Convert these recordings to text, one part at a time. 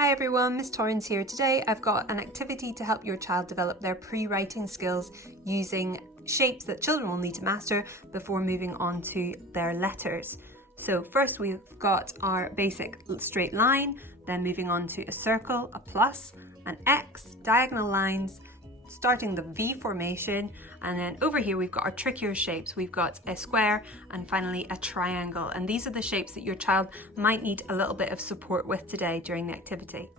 Hi everyone, Miss Torrance here. Today I've got an activity to help your child develop their pre-writing skills using shapes that children will need to master before moving on to their letters. So first we've got our basic straight line, then moving on to a circle, a plus, an X, diagonal lines, starting the V formation, and then over here we've got our trickier shapes. We've got a square and finally a triangle, and these are the shapes that your child might need a little bit of support with today during the activity.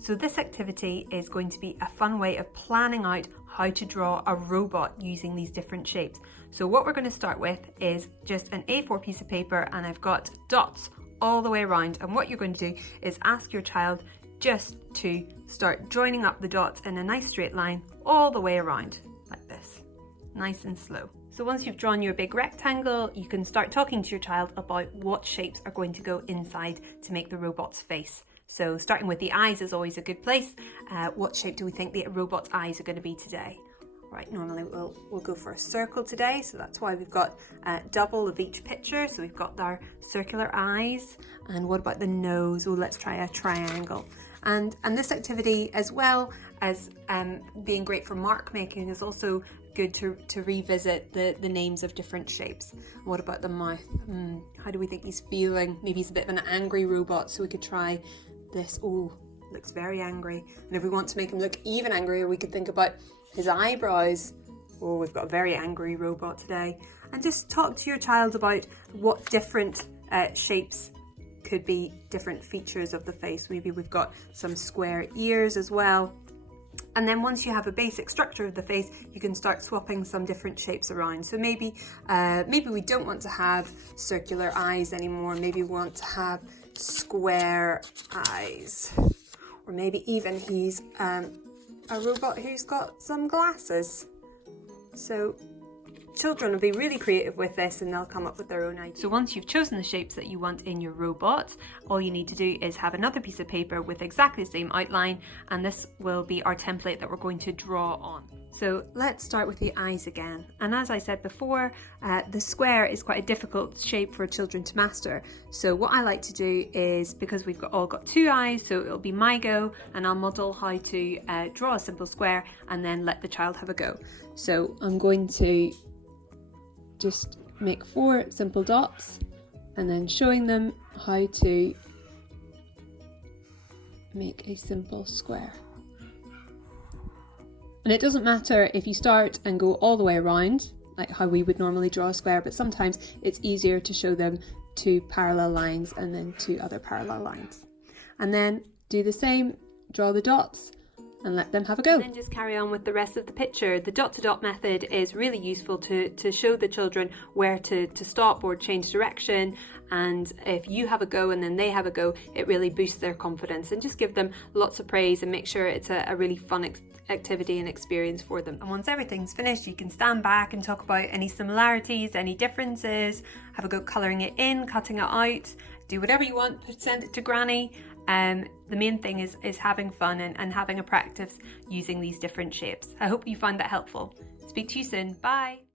So this activity is going to be a fun way of planning out how to draw a robot using these different shapes. So what we're going to start with is just an A4 piece of paper, and I've got dots all the way around, and what you're going to do is ask your child just to start joining up the dots in a nice straight line all the way around like this, nice and slow. So once you've drawn your big rectangle, you can start talking to your child about what shapes are going to go inside to make the robot's face. So starting with the eyes is always a good place. What shape do we think the robot's eyes are going to be today? Right, normally we'll go for a circle today, so that's why we've got double of each picture. So we've got our circular eyes, and what about the nose? Well, let's try a triangle. And this activity, as well as being great for mark making, is also good to revisit the names of different shapes. What about the mouth? How do we think he's feeling? Maybe he's a bit of an angry robot, so we could try this. Oh, looks very angry. And if we want to make him look even angrier, we could think about his eyebrows. Oh, we've got a very angry robot today. And just talk to your child about what different shapes could be different features of the face. Maybe we've got some square ears as well. And then once you have a basic structure of the face, you can start swapping some different shapes around. So maybe we don't want to have circular eyes anymore. Maybe we want to have square eyes. Or maybe even he's a robot who's got some glasses. So children will be really creative with this, and they'll come up with their own ideas. So once you've chosen the shapes that you want in your robot, all you need to do is have another piece of paper with exactly the same outline, and this will be our template that we're going to draw on. So let's start with the eyes again. And as I said before, the square is quite a difficult shape for children to master. So what I like to do is, because we've all got two eyes, so it'll be my go, and I'll model how to draw a simple square and then let the child have a go. So I'm going to just make 4 simple dots and then showing them how to make a simple square. And it doesn't matter if you start and go all the way around, like how we would normally draw a square, but sometimes it's easier to show them 2 parallel lines and then 2 other parallel lines. And then do the same, draw the dots, and let them have a go. And then just carry on with the rest of the picture. The dot-to-dot method is really useful to show the children where to stop or change direction, and if you have a go and then they have a go, it really boosts their confidence, and just give them lots of praise and make sure it's a really fun activity and experience for them. And once everything's finished, you can stand back and talk about any similarities, any differences, have a go colouring it in, cutting it out, do whatever you want, send it to Granny. The main thing is having fun and having a practice using these different shapes. I hope you find that helpful. Speak to you soon. Bye.